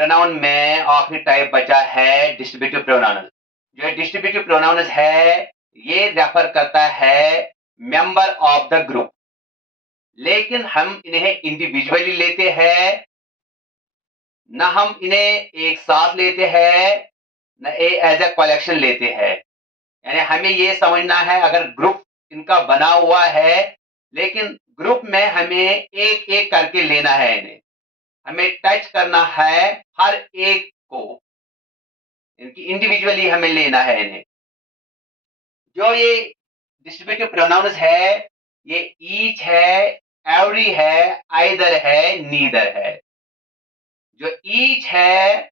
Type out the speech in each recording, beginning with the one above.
Pronoun में आखिरी type बचा है डिस्ट्रीब्यूटिव प्रोनाउन। जो डिस्ट्रीब्यूटिव प्रोनाउन है ये रेफर करता है मेंबर ऑफ द ग्रुप, लेकिन हम इन्हें इंडिविजुअली लेते हैं, न हम इन्हें एक साथ लेते हैं, न एज ए कलेक्शन लेते हैं। यानी हमें ये समझना है अगर ग्रुप इनका बना हुआ है, लेकिन ग्रुप में हमें एक एक करके लेना है, इन्हें हमें टच करना है हर एक को, इनकी इंडिविजुअली हमें लेना है इन्हें। जो ये डिस्ट्रीब्यूटिव प्रोनाउंस है ये ईच है, एवरी है, आइदर है, नीदर है। जो ईच है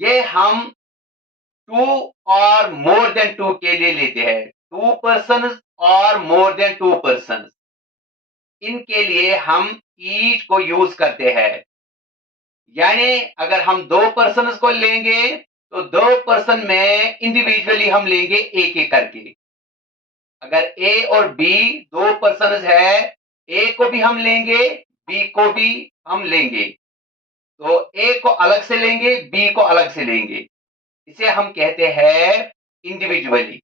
ये हम टू और मोर देन टू के लिए लेते हैं, टू पर्सन और मोर देन टू पर्सन, इनके लिए हम ईच को यूज करते हैं। यानी अगर हम दो पर्सन को लेंगे तो दो पर्सन में इंडिविजुअली हम लेंगे एक एक करके। अगर ए और बी दो पर्सन है, ए को भी हम लेंगे, बी को भी हम लेंगे, तो ए को अलग से लेंगे, बी को अलग से लेंगे, इसे हम कहते हैं इंडिविजुअली।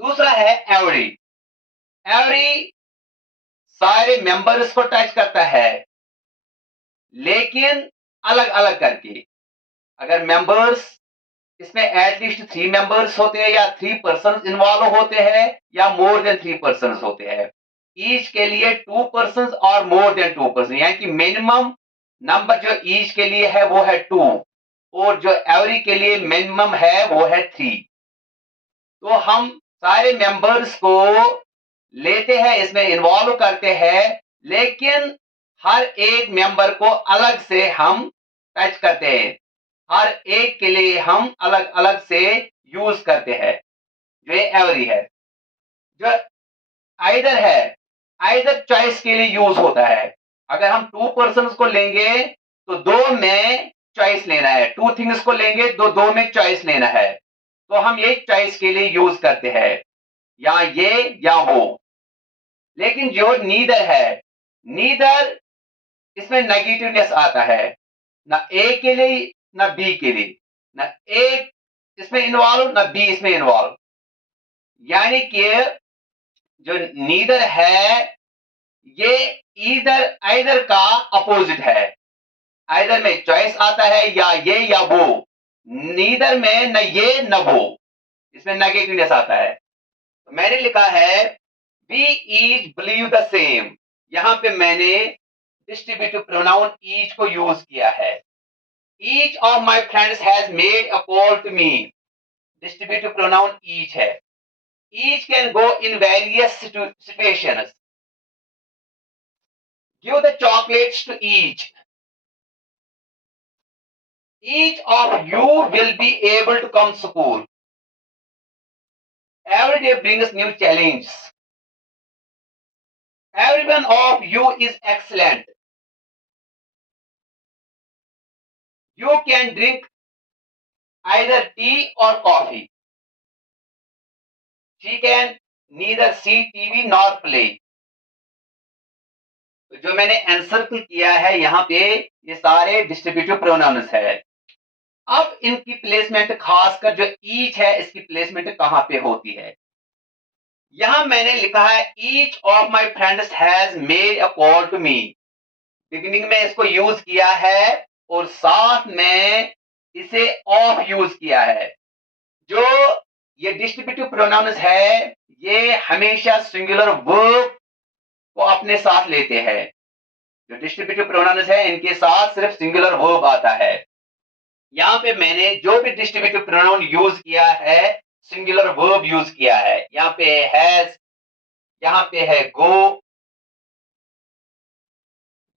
दूसरा है एवरी। एवरी सारे मेंबर्स को टच करता है, लेकिन अलग अलग करके। अगर मेंबर्स इसमें एटलीस्ट 3 मेंबर्स होते हैं या 3 पर्सन इन्वॉल्व होते हैं या मोर देन 3 पर्सन होते हैं। ईच के लिए 2 पर्सन और मोर देन 2 पर्सन, यानी कि मिनिमम नंबर जो ईच के लिए है वो है 2 और जो एवरी के लिए मिनिमम है वो है 3। तो हम सारे मेंबर्स को लेते हैं, इसमें इन्वॉल्व करते हैं, लेकिन हर एक मेंबर को अलग से हम टच करते हैं, हर एक के लिए हम अलग अलग से यूज करते हैं। जो एवरी है। जो आइदर है, आइदर चॉइस के लिए यूज होता है। अगर हम 2 पर्सन को लेंगे तो दो में चॉइस लेना है, 2 थिंग्स को लेंगे तो दो में चॉइस लेना है, तो हम ये चॉइस के लिए यूज करते हैं, या ये या वो। लेकिन जो नीदर है, नीदर इसमें नेगेटिवनेस आता है, ना ए के लिए ना बी के लिए, ना ए इसमें इन्वॉल्व ना बी इसमें इन्वॉल्व। यानी कि जो नीदर है ये ईदर आइदर का अपोजिट है। आइदर में चॉइस आता है या ये या वो, नीदर में न ये न वो, इसमें नेगेटिवनेस आता है। तो मैंने लिखा है we each believe the same. यहां पे मैंने डिस्ट्रीब्यूटिव प्रोनाउन ईच को यूज किया है। Each of my friends has made a call to me. Distributive pronoun each है। Each can go in various situations. Give the chocolates to each. Each of you will be able to come to school. Every day brings new challenges. Every one of you is excellent. You can drink either tea or coffee. She can neither see TV nor play. जो मैंने answer किया है यहाँ पे ये सारे distributive pronounce है। अब इनकी प्लेसमेंट खासकर जो ईच है इसकी प्लेसमेंट कहां पे होती है। यहां मैंने लिखा है each of my friends has made a call to me. Beginning में इसको यूज किया है और साथ में इसे ऑफ यूज किया है। जो ये डिस्ट्रीब्यूटिव प्रोनाउंस है ये हमेशा सिंगुलर वर्ब को अपने साथ लेते हैं। जो डिस्ट्रीब्यूटिव प्रोनाउंस है इनके साथ सिर्फ सिंगुलर वर्ब आता है। यहाँ पे मैंने जो भी डिस्ट्रीब्यूटिव प्रोनाउन यूज किया है सिंगुलर वर्ब यूज किया है। यहाँ पे हैज, यहाँ पे है गो,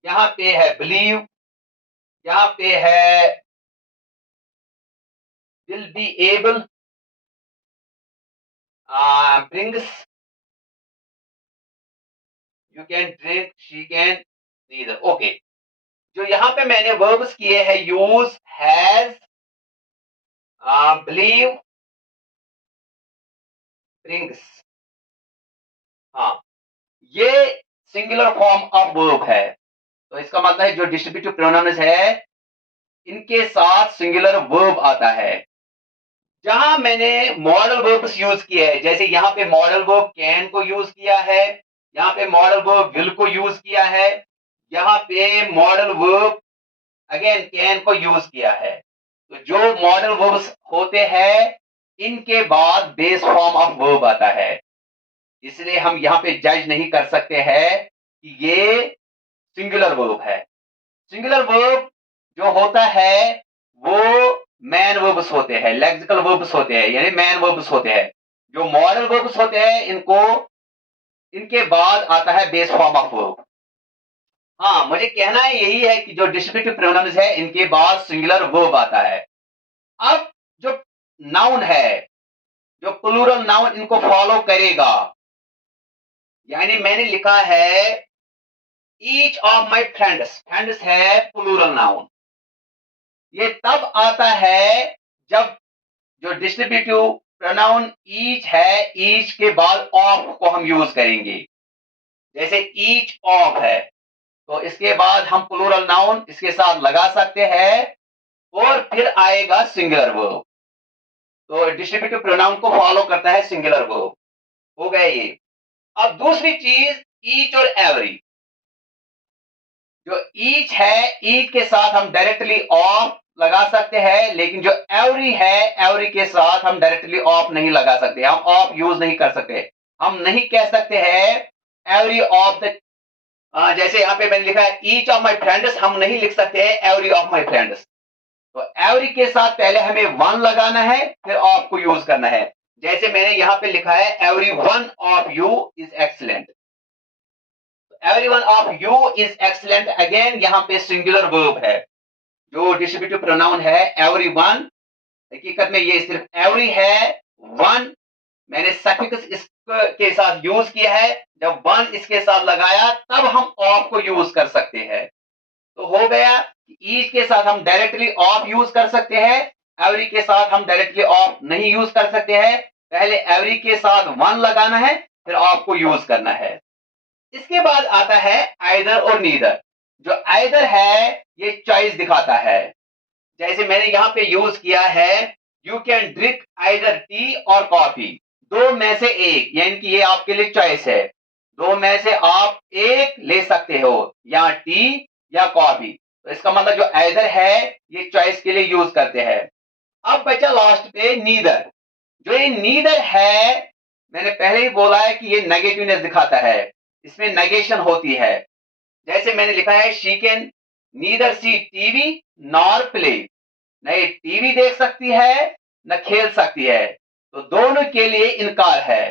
यहाँ पे है बिलीव, यहाँ पे है will be able, brings, you can drink, she can neither। Okay, जो यहाँ पे मैंने वर्ब्स किए हैं यूज, हैज, बिलीव, ब्रिंग्स, हाँ, ये सिंगुलर फॉर्म ऑफ वर्ब है। तो इसका मतलब है जो डिस्ट्रीब्यूटिव प्रोनाउंस है, इनके साथ सिंगुलर वर्ब आता है। जहां मैंने मॉडल वर्ब्स यूज किए हैं, जैसे यहाँ पे मॉडल वर्ब कैन को यूज किया है, यहाँ पे मॉडल वर्ब विल को यूज किया है, यहाँ पे मॉडल वर्ब अगेन कैन को यूज किया है। तो जो मॉडल वर्ब्स होते हैं, इनके बाद बेस फॉर्म ऑफ वर्ब आता है। इसलिए हम यहाँ पे जज नहीं कर सकते हैं कि ये सिंगुलर वर्ब है। सिंगुलर वर्ब जो होता है वो मैन वर्ब्स होते हैं, लेक्सिकल वर्ब्स होते हैं, यानी मैन वर्ब्स होते हैं। जो मॉडल वर्ब्स होते हैं, इनके बाद आता है बेस फॉर्म ऑफ वर्ब। हाँ, मुझे कहना है यही है कि जो डिस्ट्रीब्यूटिव प्रोनाउंस है, इनके बाद सिंगुलर वर्ब आता है। अब जो नाउन है, जो प्लूरल नाउन इनको फॉलो करेगा, यानी मैंने लिखा है each of my friends, friends है प्लूरल नाउन। ये तब आता है जब जो डिस्ट्रीब्यूटिव प्रोनाउन ईच है, ईच के बाद ऑफ को हम यूज करेंगे। जैसे ईच ऑफ है, तो इसके बाद हम प्लूरल नाउन इसके साथ लगा सकते हैं और फिर आएगा सिंगुलर वर्ब। तो डिस्ट्रीब्यूटिव प्रोनाउन को फॉलो करता है सिंगुलर वर्ब। हो गया ये। अब दूसरी चीज ईच और एवरी। जो ईच है, ईच के साथ हम डायरेक्टली ऑफ लगा सकते हैं, लेकिन जो एवरी है, एवरी के साथ हम डायरेक्टली ऑफ नहीं लगा सकते, हम ऑफ यूज नहीं कर सकते। हम नहीं कह सकते हैं एवरी ऑफ द, जैसे यहाँ पे मैंने लिखा है ईच ऑफ माई फ्रेंड्स, हम नहीं लिख सकते हैं एवरी ऑफ माई फ्रेंड्स। तो एवरी के साथ पहले हमें वन लगाना है, फिर ऑफ को यूज करना है। जैसे मैंने यहाँ पे लिखा है every one of you is excellent. Every one of you is excellent, again यहाँ पे सिंगुलर वर्ब है। जो डिस्ट्रीब्यूटिव प्रोनाउन है एवरी वन, हकीकत में ये सिर्फ एवरी है। वन मैंने सफिक्स इसके साथ यूज किया है, जब वन इसके साथ लगाया तब हम ऑफ को यूज कर सकते हैं। तो हो गया ईच के साथ हम डायरेक्टली ऑफ यूज कर सकते हैं, एवरी के साथ हम डायरेक्टली ऑफ नहीं यूज कर सकते हैं। पहले एवरी के साथ वन लगाना है, फिर ऑफ को यूज करना है। इसके बाद आता है आइदर और नीदर। जो आइदर है, ये चॉइस दिखाता है। जैसे मैंने यहाँ पे यूज किया है you can drink either T और कॉफी, दो में से एक, यानी कि ये आपके लिए चॉइस है। दो में से आप एक ले सकते हो, या टी या कॉफी। तो इसका मतलब जो आइदर है, ये चॉइस के लिए यूज करते हैं। अब बचा लास्ट पे नीदर। जो ये नीदर है, मैंने पहले ही बोला है कि ये नेगेटिवनेस दिखाता है, इसमें नेगेशन होती है। जैसे मैंने लिखा है she can neither see TV nor play, न ये टीवी देख सकती है न खेल सकती है, तो दोनों के लिए इनकार है।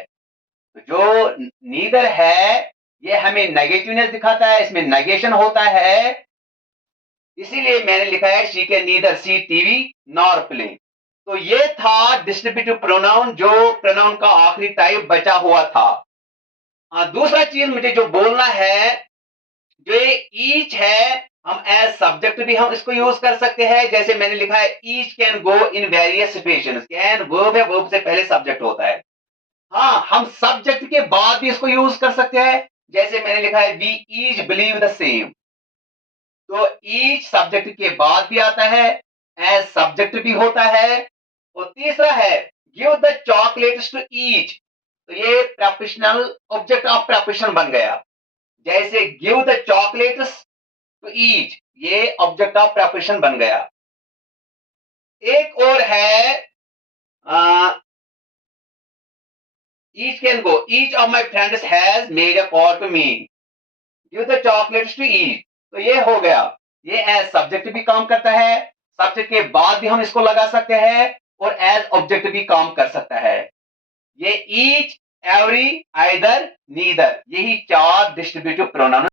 तो जो नीदर है, ये हमें नेगेटिवनेस दिखाता है, इसमें नेगेशन होता है। इसीलिए मैंने लिखा है she can neither see TV nor play. तो ये था डिस्ट्रीब्यूटिव प्रोनाउन, जो प्रोनाउन का आखिरी टाइप बचा हुआ था। दूसरा चीज मुझे जो बोलना है, जो ये ईच है, हम एज सब्जेक्ट भी हम इसको यूज कर सकते हैं। जैसे मैंने लिखा है each can go in various situations. Can verb है, वर्ब से पहले सब्जेक्ट होता है। हाँ, हम सब्जेक्ट के बाद भी इसको यूज कर सकते हैं। जैसे मैंने लिखा है we each believe the same, तो ईच सब्जेक्ट के बाद भी आता है, एज सब्जेक्ट भी होता है। और तीसरा है give the chocolates to each, तो ये प्रेपोजिशनल ऑब्जेक्ट ऑफ प्रेपोजिशन बन गया। जैसे give the chocolates to each, ये ऑब्जेक्ट ऑफ प्रेपोजिशन बन गया। एक और है each can go, each of my friends has made a call to me, give the chocolates to each. तो ये हो गया, ये एज सब्जेक्ट भी काम करता है, सब्जेक्ट के बाद भी हम इसको लगा सकते हैं, और एज ऑब्जेक्ट भी काम कर सकता है। ये ईच, एवरी, आइदर, नीदर, यही चार डिस्ट्रीब्यूटिव प्रोनाउन